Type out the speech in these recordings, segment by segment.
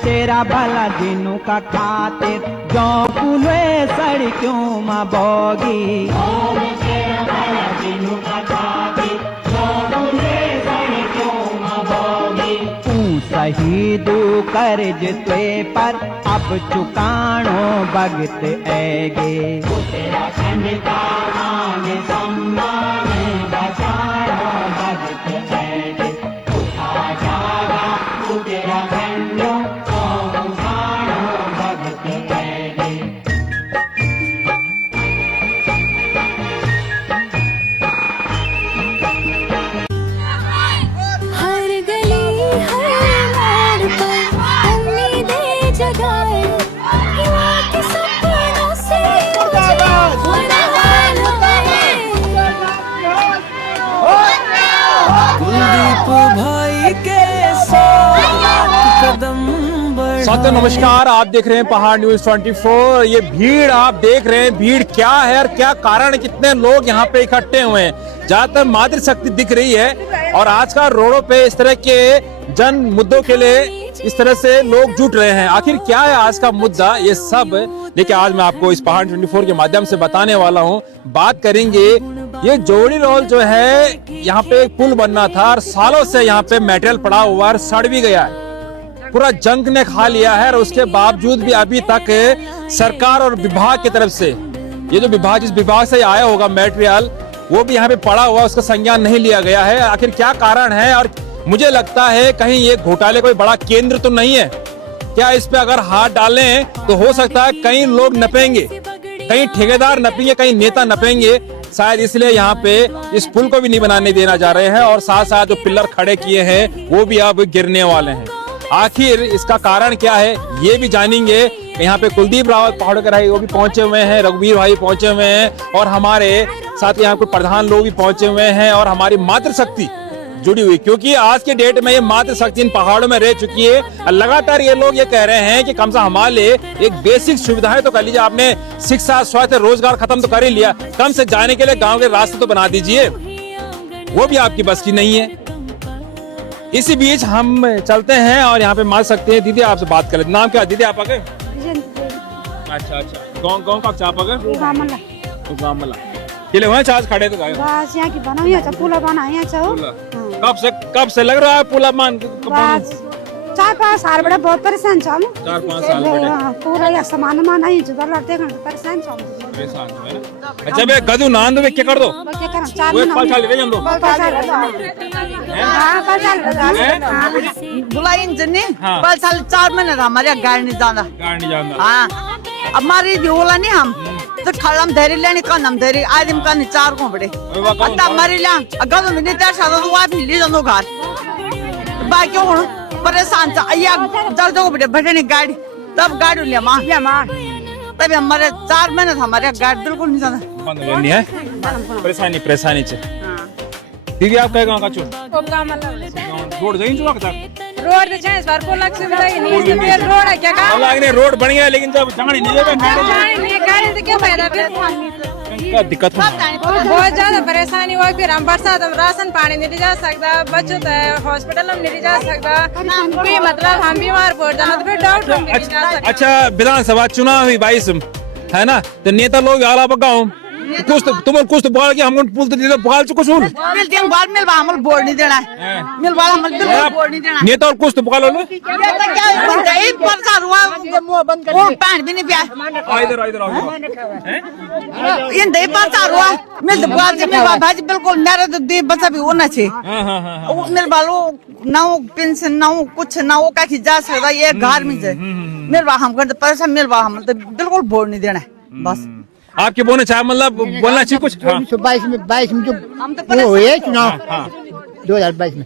तेरा भला दिनों का खातिर जो पुले सड़कों में बोगी तेरा भला दिनों का खातिर जो पुले सड़कों में बोगी तू शहीदू कर्ज ते पर अब चुकानो भगत ऐगे तेरा का मान सम्मान बचानो भगत ऐगे उठा जागा तू तेरा खंडो उठानो भगत ऐगे हर गली हर मोड़ पर उम्मीदें जगाए युवा के सपनों से कुलदीप भाई के साथ कदम साथियों नमस्कार, आप देख रहे हैं पहाड़ न्यूज 24। ये भीड़ आप देख रहे हैं, भीड़ क्या है और क्या कारण, कितने लोग यहाँ पे इकट्ठे हुए हैं। ज्यादातर मातृशक्ति दिख रही है और आज का रोडों पे इस तरह के जन मुद्दों के लिए इस तरह से लोग जुट रहे हैं। आखिर क्या है आज का मुद्दा, ये सब देखिए आज मैं आपको इस पहाड़ 24 के माध्यम से बताने वाला हूँ। बात करेंगे ये जोड़ी रोल जो है, यहाँ पे एक पुल बनना था और सालों से यहाँ पे मेटेरियल पड़ा हुआ है, सड़ भी गया है, पूरा जंग ने खा लिया है। और उसके बावजूद भी अभी तक सरकार और विभाग की तरफ से ये जो विभाग जिस विभाग से आया होगा मेटेरियल वो भी यहाँ पे पड़ा हुआ, उसका संज्ञान नहीं लिया गया है। आखिर क्या कारण है? और मुझे लगता है कहीं ये घोटाले कोई बड़ा केंद्र तो नहीं है क्या? इस पे अगर हाथ डालें तो हो सकता है कई लोग नपेंगे, कहीं ठेकेदार नपेंगे, कहीं नेता नपेंगे। शायद इसलिए यहाँ पे इस पुल को भी नहीं बनाने देना जा रहे हैं और साथ साथ जो पिलर खड़े किए हैं वो भी अब गिरने वाले हैं। आखिर इसका कारण क्या है ये भी जानेंगे। यहाँ पे कुलदीप रावत पहाड़ों के राही वो भी पहुंचे हुए हैं, रघुवीर भाई पहुंचे हुए हैं और हमारे साथ यहाँ पे प्रधान लोग भी पहुंचे हुए हैं और हमारी मातृशक्ति जुड़ी हुई, क्योंकि आज के डेट में ये मातृशक्ति इन पहाड़ों में रह चुकी है। लगातार ये लोग ये कह रहे हैं कि कम से हमारे एक बेसिक सुविधाएं तो कर लीजिए। आपने शिक्षा, स्वास्थ्य, रोजगार खत्म तो कर ही लिया, कम से जाने के लिए गाँव के रास्ते तो बना दीजिए, वो भी आपकी बस की नहीं है। इसी बीच हम चलते हैं और यहाँ पे मान सकते हैं दीदी आपसे बात करें। नाम क्या दीदी आपका? अच्छा अच्छा, गाँव का चापा चले हुए चार्ज खड़े तो गए बस यहाँ की बना हुई है, पुला बना है। कब से लग रहा है पुला मान? 4-5 साल बड़ा बहुत परेशान छा 4-5 साल पूरा या सामान माना ही जो लड़ते हैं परेशान छा। अच्छा बे गदू नांद में क्या कर दो? क्या करना? 4 वो पल चल ले जंदो बुलाई इंजनी पल साल 4 महीने हमारे गाड़ी नहीं जाना हाँ अब हमारी बोला नहीं हम तो खड़म धैर्य लेने का नम धैर्य आदमी का 4 को बड़े अंता हमारी ला अगर तुम नहीं तैयार सादा तो आप ले जानो घर बाकी हो परेशान था या जब जो बड़े बैठने गाड़ी तब गाड़ी लिया माँ तब हमारे 4 महीने हमारे गाड़ी बिल्कुल नहीं जाना बंद हो गई है। परेशानी से दीदी आप कहे गाँव का चो रोड गई जो रोड तो चाहे सर को लग से नहीं है रोड है क्या काम लगने रोड बन गया लेकिन जब जाने नहीं नहीं गाड़ी से क्या फायदा फिर क्या दिक्कत है? बहुत ज्यादा परेशानी हुआ। फिर हम बरसात हम राशन पानी नहीं जा सकता, बच्चों तो हॉस्पिटल में नहीं जा सकता, कोई मतलब हम बीमार पड़ जाना तो फिर डॉक्टर में नहीं जा सकता। अच्छा विधानसभा चुनाव हुई 22 है ना, तो नेता लोग आला बगाओ कुछ तो तुम कुछ तो बोल के हम पुल तो दे बोल चुको सुन मिलते हैं बाद में हम बोर्ड नहीं देना मिल वाला हम बिल्कुल बोर्ड नहीं देना नेता और कुछ तो बोल लो नेता क्या बन गई प्रचार हुआ मुंह बंद कर वो पानी भी नहीं पिया इधर ये दे प्रचार हुआ मिल बोल के मेरे भाजी बिल्कुल मेरा तो दे बच्चा भी होना चाहिए मेरे बालो ना पेंशन ना कुछ ना वो का जा सकता ये घर में जाए मेरे बा हम कर पैसा मेरे बा हम तो बिल्कुल बोर्ड नहीं देना बस आपके बोलने चाहे मतलब बोलना चाहिए कुछ। 22 में जो वो हुए चुनाव 2022 में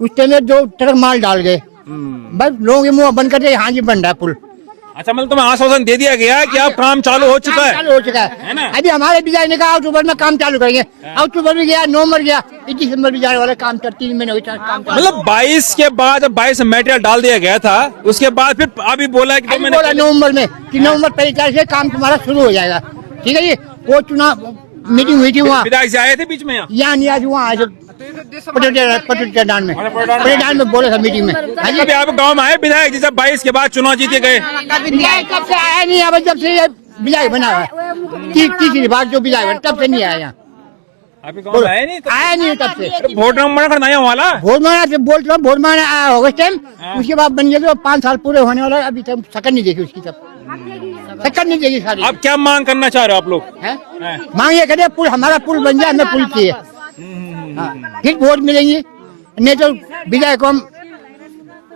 उस टाइम में 2 ट्रक माल डाल गए, बस लोगों के मुंह बंद कर दिए। हाँ जी बन रहा है पुल। अच्छा मतलब तुम्हें आश्वासन दे दिया गया है कि अब काम चालू हो चुका है? चालू हो चुका है। अभी हमारे डिजाइन का अक्टूबर में काम चालू करेंगे। अक्टूबर भी गया, नवंबर गया, 21 दिसंबर भी जाने वाला काम 3 महीने हो गए काम। मतलब 22 के बाद जब 22 में मटेरियल डाल दिया गया था उसके बाद फिर अभी बोला कि बोला नवंबर में कि नवंबर 1 तारीख से काम तुम्हारा शुरू हो जाएगा। ठीक है जी, वो चुनाव मीटिंग हुई थी वहाँ, विधायक जी आए थे बीच में यहाँ नहीं आज वहाँ पटुटान में बोले था मीटिंग में। हाँ जी, अभी आप गांव में आए विधायक जी, जब 22 के बाद चुनाव जीते गए? विधायक कब से आया नहीं, अब जब से ये विधायक बना हुआ है तीसरी बार जो विधायक बना तब से नहीं आया यहाँ। आपके गांव में आए नहीं? आया नहीं तब से। वोट करना है वाला वोट मांगना से बोल रहा हूँ, वोट मांगना आया होगा इस टाइम, उसके बाद बन गया 5 साल पूरे होने वाला, अभी तक शक्ल नहीं देखी उसकी, तब शक्ल नहीं देखी सारी। आप क्या मांग करना चाह रहे हो आप लोग? मांग ये करे पुल, हमारा पुल बन जाए, हमें पुल चाहिए, फिर वोट मिलेंगे, नहीं तो विधायक को हम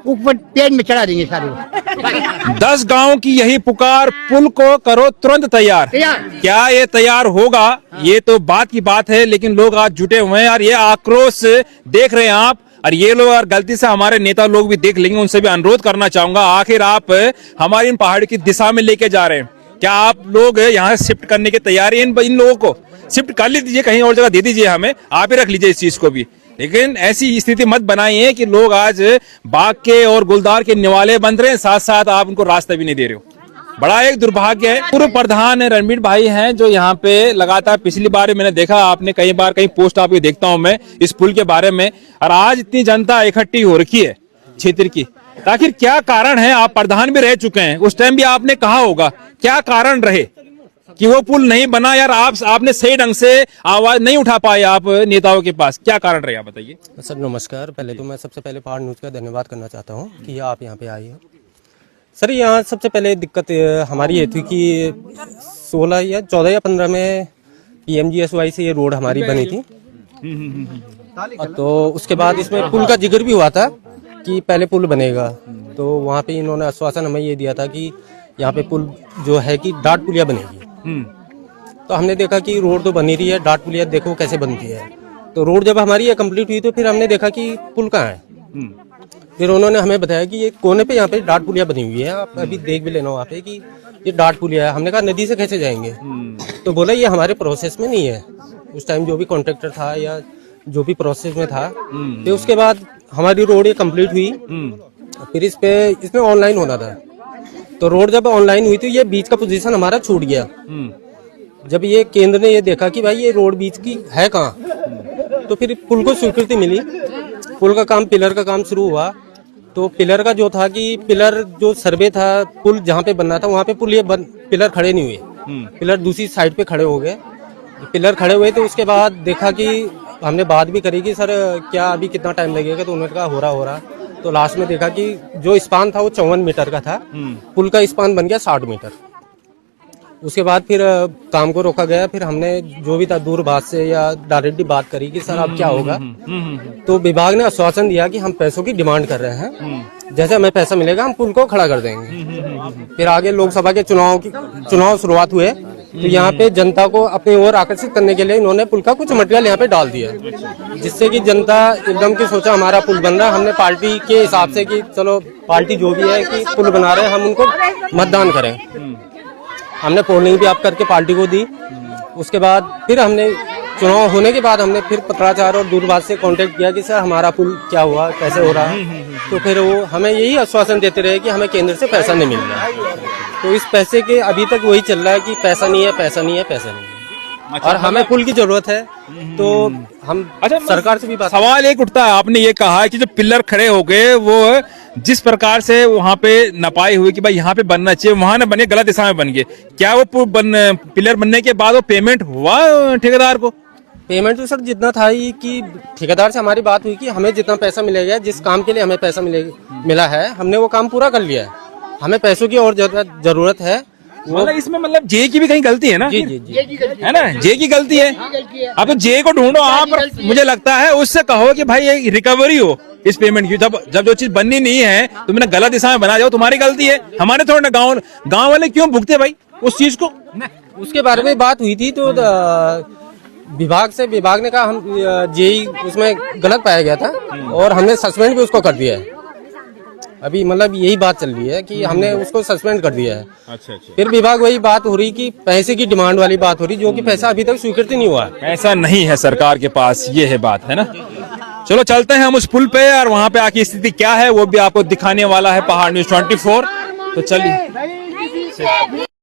ऊपर पेड़ में चढ़ा देंगे सारे। 10 गांव की यही पुकार, पुल को करो तुरंत तैयार। क्या ये तैयार होगा? ये तो बात की बात है, लेकिन लोग आज जुटे हुए हैं और ये आक्रोश देख रहे हैं आप, और ये लोग और गलती से हमारे नेता लोग भी देख लेंगे। उनसे भी अनुरोध करना चाहूंगा, आखिर आप हमारी इन पहाड़ की दिशा में लेके जा रहे हैं, क्या आप लोग यहाँ शिफ्ट करने की तैयारी है? इन लोगों को शिफ्ट कर लीजिए, कहीं और जगह दे दीजिए, हमें आप ही रख लीजिए इस चीज को भी, लेकिन ऐसी स्थिति मत बनाइए कि लोग आज बाग के और गुलदार के निवाले बन रहे हैं, साथ साथ आप उनको रास्ता भी नहीं दे रहे हो। बड़ा एक दुर्भाग्य है। पूर्व प्रधान रणबीर भाई हैं जो यहाँ पे लगातार, पिछली बार मैंने देखा, आपने कई बार कहीं पोस्ट आपकी देखता हूं मैं इस पुल के बारे में, और आज इतनी जनता इकट्ठी हो रखी है क्षेत्र की, आखिर क्या कारण है? आप प्रधान भी रह चुके हैं, उस टाइम भी आपने कहा होगा, क्या कारण रहे कि वो पुल नहीं बना? यार आपने सही ढंग से आवाज नहीं उठा पाए आप नेताओं के पास, क्या कारण रहे आप बताइए? सर नमस्कार, पहले तो मैं सबसे पहले पहाड़ न्यूज़ का धन्यवाद करना चाहता हूँ कि आप यहाँ पे आए हो। सर यहाँ सबसे पहले दिक्कत हमारी ये थी कि 16 या 14 या 15 में PMGSY से ये रोड हमारी बनी थी, तो उसके बाद इसमें पुल का जिक्र भी हुआ था कि पहले पुल बनेगा, तो वहाँ पे इन्होंने आश्वासन हमें ये दिया था कि यहाँ पे पुल जो है कि डाट पुलिया बनेगी। तो हमने देखा कि रोड तो बनी रही है, डाट पुलिया देखो कैसे बनती है। तो रोड जब हमारी ये कंप्लीट हुई तो फिर हमने देखा कि पुल कहाँ है। फिर उन्होंने हमें बताया कि ये कोने पे यहाँ पे डाट पुलिया बनी हुई है, आप अभी देख भी लेना वहाँ पे कि ये डाट पुलिया है। हमने कहा नदी से कैसे जाएंगे? तो बोला ये हमारे प्रोसेस में नहीं है। उस टाइम जो भी कॉन्ट्रैक्टर था या जो भी प्रोसेस में था, फिर उसके बाद हमारी रोड ये कंप्लीट हुई, फिर इसमें ऑनलाइन होना था। तो रोड जब ऑनलाइन हुई तो ये बीच का पोजीशन हमारा छूट गया। जब ये केंद्र ने ये देखा कि भाई ये रोड बीच की है कहाँ, तो फिर पुल को स्वीकृति मिली, पुल का काम, पिलर का काम शुरू हुआ। तो पिलर का जो था कि पिलर जो सर्वे था, पुल जहाँ पे बनना था वहाँ पे पुल ये पिलर खड़े नहीं हुए, पिलर दूसरी साइड पे खड़े हो गए। पिलर खड़े हुए तो उसके बाद देखा कि हमने बात भी करी कि सर क्या अभी कितना टाइम लगेगा, तो उन्होंने कहा हो रहा। तो लास्ट में देखा कि जो स्पान था वो 54 मीटर का था, पुल का स्पान बन गया 60 मीटर। उसके बाद फिर काम को रोका गया। फिर हमने जो भी था दूरभाष से या डायरेक्टली बात करी कि सर अब क्या होगा। तो विभाग ने आश्वासन दिया कि हम पैसों की डिमांड कर रहे हैं, जैसे हमें पैसा मिलेगा हम पुल को खड़ा कर देंगे। फिर आगे लोकसभा के चुनाव शुरुआत हुए, तो यहाँ पे जनता को अपनी ओर आकर्षित करने के लिए इन्होंने पुल का कुछ मटेरियल यहाँ पे डाल दिया, जिससे कि जनता एकदम की सोचा हमारा पुल बन रहा है। हमने पार्टी के हिसाब से कि चलो पार्टी जो भी है कि पुल बना रहे हैं हम उनको मतदान करें। हमने पोलिंग भी आप करके पार्टी को दी। उसके बाद फिर हमने चुनाव होने के बाद हमने फिर पत्राचार और दूरभाष से कांटेक्ट किया कि सर हमारा पुल क्या हुआ, कैसे हो रहा है। तो फिर वो हमें यही आश्वासन देते रहे कि हमें केंद्र से पैसा नहीं मिल रहा है। तो इस पैसे के अभी तक वही चल रहा है कि पैसा नहीं है, पैसा नहीं है, पैसा नहीं है। अच्छा, और हमें पुल की जरूरत है, तो हम सरकार से भी बात। सवाल एक उठता है, आपने ये कहा कि जो पिलर खड़े हो गए वो जिस प्रकार से वहाँ पे नपाई हुई कि भाई यहाँ पे बनना चाहिए, वहां न बने, गलत दिशा में बन गए। क्या वो पिलर बनने के बाद वो पेमेंट हुआ ठेकेदार को? पेमेंट तो सर जितना था ही कि ठेकेदार से हमारी बात हुई कि हमें जितना पैसा मिलेगा, जिस काम के लिए हमें पैसा मिला है, हमने वो काम पूरा कर लिया है। हमें पैसों की और जरूरत है। मतलब इसमें मतलब जे की भी कहीं गलती है ना? जी, है ना, जे की गलती है। अब तो जे को ढूंढो आप, मुझे लगता है उससे कहो कि भाई ये रिकवरी हो इस पेमेंट की। जब जो चीज बननी नहीं है तुमने गलत दिशा में बना जाओ, तुम्हारी गलती है, हमारे थोड़ा ना। गाँव वाले क्यों भुगते भाई उस चीज को? उसके बारे में बात हुई थी तो विभाग ने कहा हम जेई उसमें गलत पाया गया था और हमने सस्पेंड भी उसको कर दिया है। अभी मतलब यही बात चल रही है कि हमने उसको सस्पेंड कर दिया है। अच्छा। फिर विभाग वही बात हो रही कि पैसे की डिमांड वाली बात हो रही, जो कि पैसा अभी तक स्वीकृत नहीं हुआ है। पैसा नहीं है सरकार के पास, ये है बात, है ना। चलो चलते हैं हम उस पुल पे, और वहाँ पे आकी स्थिति क्या है वो भी आपको दिखाने वाला है पहाड़ न्यूज़ 24। तो चलिए।